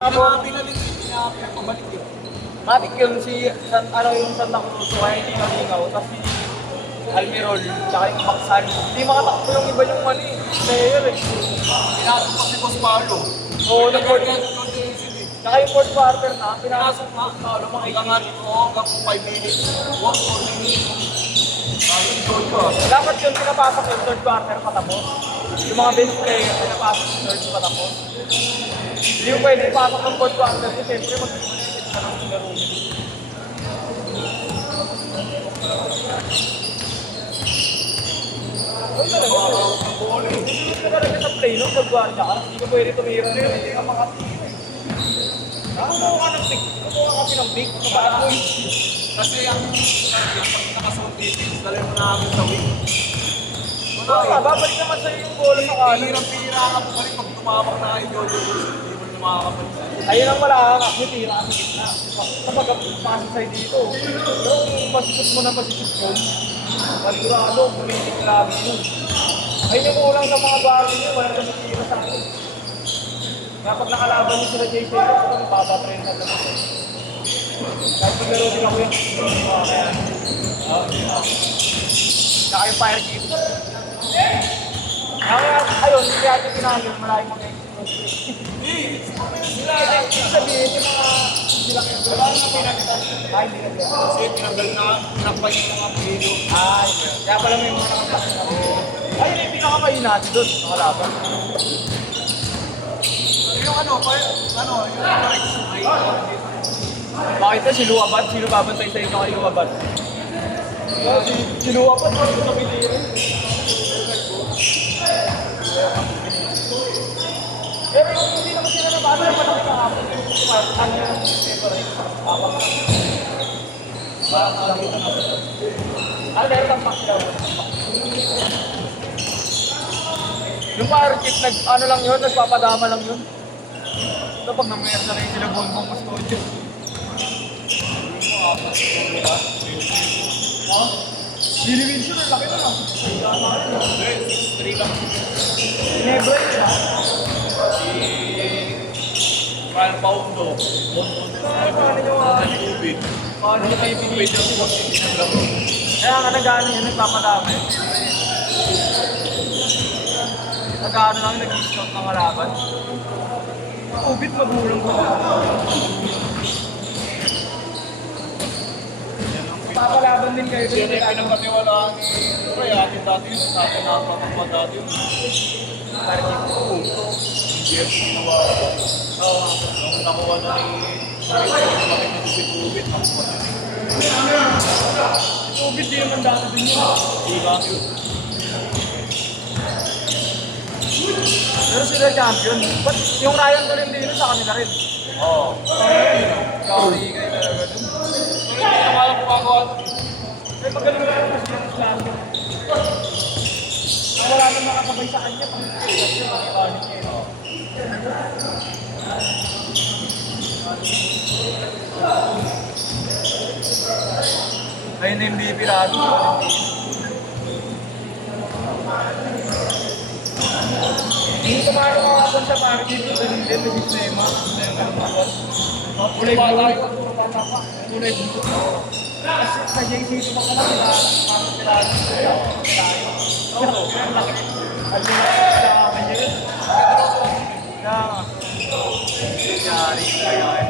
Pabalik yun. Matik yun yung Santa Cruz, kaya hindi nalingaw. Tapos si Almirol, tsaka yung Baksan. Hindi makatakbo yung iba yung player eh. Pinasok pa si Boss Paolo. Oo, nag-board yan. Tsaka yung fourth quarter na, pinasok na. Hanggang nga dito, hanggang 5 minutes. 4 minutes. Dapat yun, pinapasok yung third quarter patapos. Yung mga bench player, pinapasok yung third patapos. Hindi yung pwede ipasok ng fourth quarter, kasi siyempre mag-minutes ka ng laro nyo. Ay talaga, hindi ka talaga sa play, no? Fourth quarter ka, hindi ka pwede tumira na yun, hindi ka makatira. Kumuha ka ng pick, kumuha ka ng pick, kapag mo yun. Kasi ang nakasuot dito, dalhin mo na agad sa wing. Babalik naman sa'yo yung bola sa kanan. Pirang-pira ka pa rin pag tumawak na yung Jojo Cruz, hindi mo na makakabalik. Ayun ang wala ka, tira ka sa gitna. Kapag pasok sa'yo dito, pero kung masipot mo na masipot mo, maligurado, pumitik lagi yun. Ayun yung kulang sa mga baro nyo, wala na matira sa akin. Kaya pag nakalaban nyo sila JJ, papatrain na lang ako. Kahit maglaro din ako yun. Saka yung fire keep. Kaya ayun, hindi natin pinangin, maraming mga sabihin yung mga sila kayo. Wala na pinagkita. Ay, hindi na. Kasi pinanggal na, pinakbay yung mga pilo. Ay, kaya pala may mga nakapasok na. Ayun yung pinakamayin natin doon, nakalaban. Yung yung Rex, ay, Bakit na si Luabat? Sino babantay sa inyo kay Luabat? Si Luabat, ano sa pinili? Pero hindi naman sila nabasa yung malaki kahapon. Ano yung favorite? Meron kang pack daw. Yung fire kit, ano lang yun, nagpapadama lang yun. Ito pag namerda rin sila bonbong mas kodyo. Billy Wilson, ang laki na lang. 3 lang. Nebra yun ha? Si Val Paundo. Paano nyo paano nyo kayo pinili? Kaya nga nag-ano yun, nagpapadama yun. Nag-ano lang, nag-discount ng kalaban. Ubit magulang ko. Papalaban din kayo. Yan yung pinagkatiwalaan ni Ray, atin dati yun. Sa atin nakapagpapag dati yun. Hindi yan ginawa. Nung nakuha na ni Ray, si Ubit, nakuha na ni Ubit din naman dati din yun. Iba yun. Pero sila champion. Ba't yung Ryan Tolentino sa kanila rin? Oo. Sorry kayo talaga dun. Hindi na malang kumagawa. May magaling na lang kasi yung champion. Wala nang makasabay sa kanya. Kasi makikanin niya yun. Ayun na yung MVP lagi. Hindi ko maano makakasan sa parang dito sa hindi, may sistema. Kulay bata yun. Kulay buntot. Kasi sa JC ito pa lang, parang sila tayo. Oo. At yung sa kanya yun. Kaya nga. Yari kayo eh.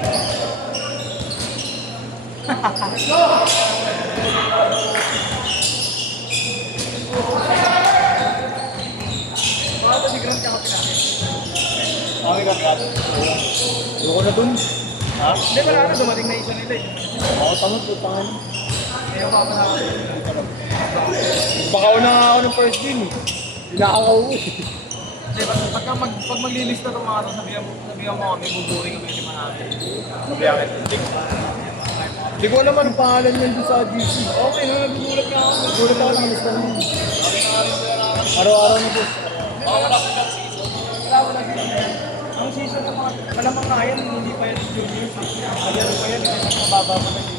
Mga si Grant ka kapilaki. Kami ka brad. Loko na dun. Ha? Hindi, wala na. Dumating na isa nila eh. Oo, tamad po, tangan. Ayaw pa na ako. Baka una nga ako ng first game eh. Pinakakauwi. Kasi pag maglilista itong mga ito, sabihan mo kami, buburing kami lima natin. Sabihan kita. Hindi ko alam anong pangalan niyan doon sa GC. Okay, nagugulat nga ako. Nagulat ako ng lista niya. Araw-araw na boss. Wala na sila. Ang season ng mga, malamang nga yan, hindi pa yan yung juniors. Kalaro pa yan, kasi mababa pa na yun.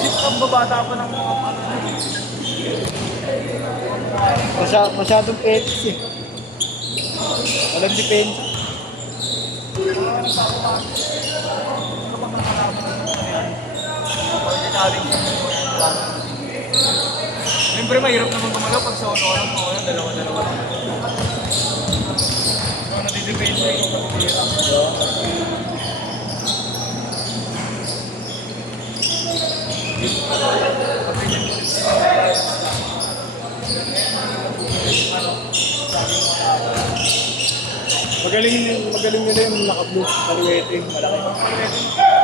Hindi pang babata pa ng mga Masyadong petis eh. Walang depensa. nagpapapasok. Kapag nakakalaman ng mga yan, pwede challenge yung siyempre mahirap naman gumalaw pag solo ka lang po. Dalawa-dalawa lang. So, nadidepensa yung kapatira. Magaling nila yung naka-blue, kaliwete, malaki.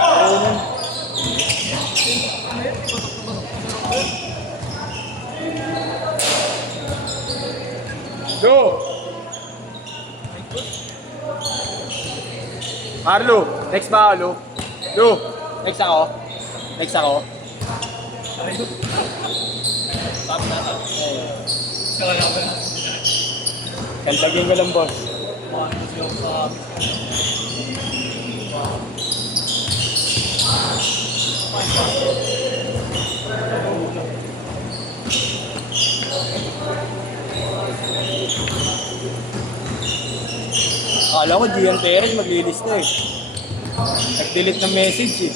Oo nun. Go! Marlo, next ba ako, Lu? Next ako? Next ako? Kantagin ko lang, boss. Akala ko Gian Perez maglilis na eh. Nag-delete ng message eh.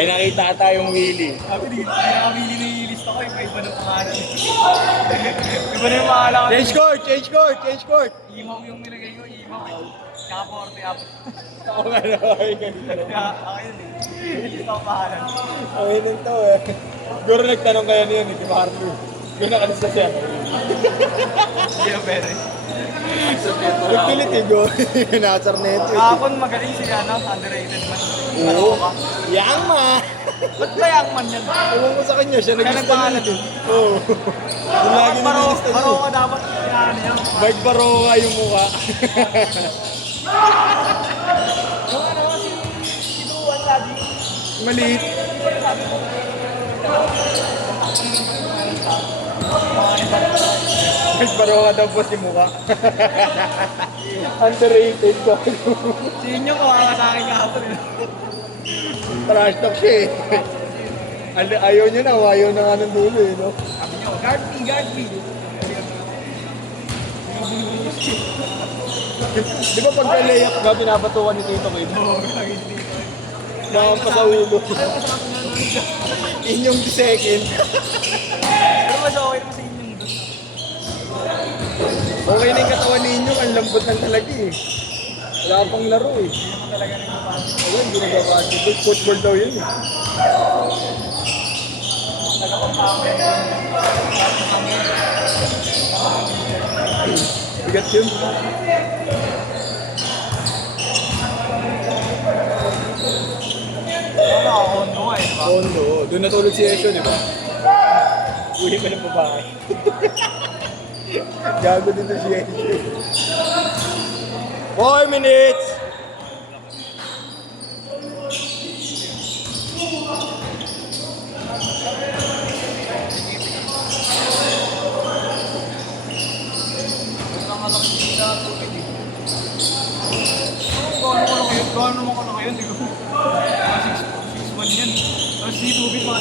Eh nakita ka tayong Willie. Sabi di, nakabili na yung list ako, iba-iba ng pangalan. Iba na yung pangalan ko. Change court! Change court! Change court! Imaw yung nilagay ko, imaw. Tsaka 40 up. Ako nga na. Kaya, ayun eh. List ako pangalan. Okay nun to eh. Siguro nagtanong kaya niyan eh, di Marlo. Yung nakalis na siya. Hindi na pwede. Nagpilit eh, go. Nasar na ito eh. Kahapon magaling si underrated man. Oo. Yang ma! Ba't ba yung man yan? Ewan ko sa kanya, siya Kaya nag-lista nagpangalan nun. Oo. Yung lagi nililista Paro niya. ka dapat kailangan niya. Bag Baroka yung mukha. Yung ano, si Duan lagi. Maliit. Bag Baroka daw po si mukha. Underrated ko. Si Inyo kawawa sa akin kahapon eh. Trash talk siya eh. Ayaw niya na, ayaw na nga ng dulo eh, no? Sabi niyo, guard me, guard me. Di ba pagka layup ka, pinapatukan ni Tito Kid? Oo, hindi. Nakampa sa ulo. Inyong second. Pero mas okay naman sa Inyong doon. Okay na yung katawan ninyo, ang lambot ng talaga eh. Wala pang laro eh. Hindi naman talaga nagpapasok. Wala, hindi nagbabasketball. Football daw yun eh. Bigat yun. Wala ako, Hondo nga eh, di ba? Kondo. Doon natulog si Esho, di ba? Uwi pa ng babae. Gago dito si Esho. 4 minutes! Gawin naman ko na kayo, hindi ko. 6'1 yan. Tapos si Tubig mga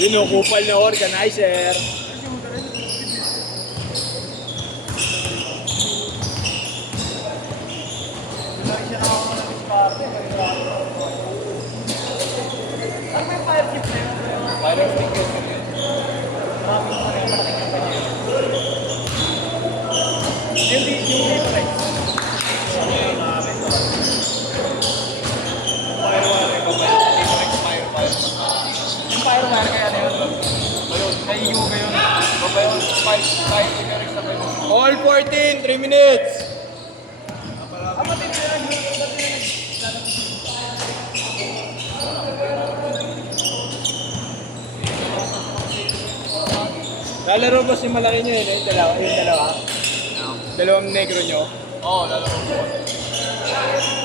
Yun o, kupal na organizer. Lagi siya nakakama ng diskarte. Ano ba yung fire tip na yun? Para stick yun. Maraming malaking kampanya. Yung reflex. Yung firewire kaya na yun. Ayun, naiiuga yun. Babayos, fire reflex na ba yun? All 14, 3 minutes! Lalaro ba si malaki nyo yun? Yung dalawa? Dalawang negro nyo? Oo, lalaro ko.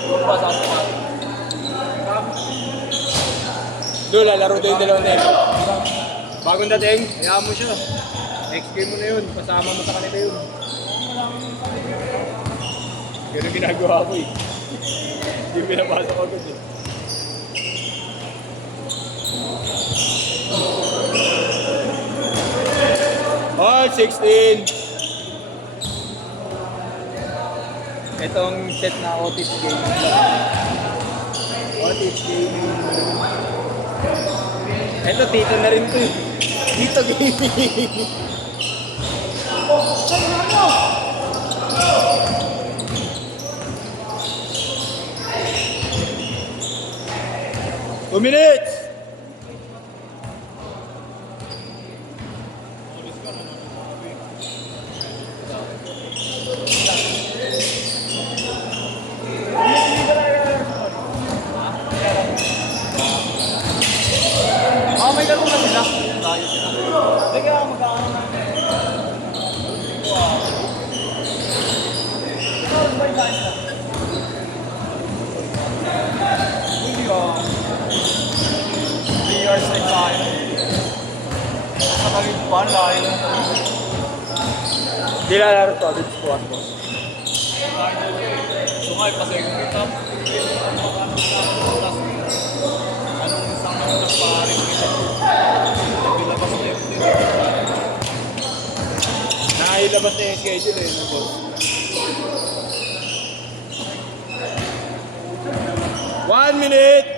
Yung pa sa atin. Doon, lalaro tayo yung dalawang negro. Bagong dating, hayaan mo siya. Next game mo na yun, pasama mo sa kanila yun. Ganun ginagawa ko eh. Hindi yung pinapasok agad eh. All 16! Itong set na Otis Gaming. Otis Gaming. Ito, Tito na rin to. Tito Gaming. 2 minutes! May laro na sila. Teka, magkakaroon na. Hindi oh. 3 years na tayo. Sa kalipuan, layo na tayo. Hindi lalaro to, dito squad ko. Sungay pa sa yung kita. Anong isang nagparing kita? Naglabas na yung kita. Nakailabas na yung schedule eh, no, boss. 1 minute!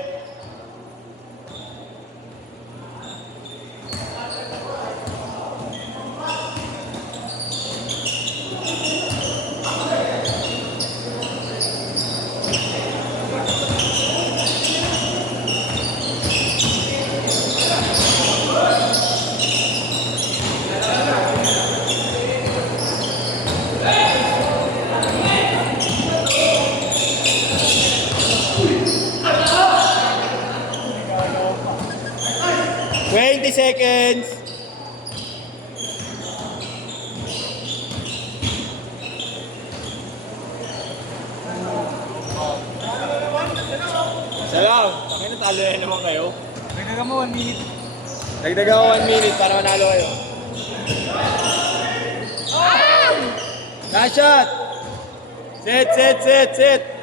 Seconds. Salam, bakit natalo na naman kayo? Dagdagan mo 1 minute. Dagdagan ko 1 minute para manalo kayo. Last shot! Set, set, set, set!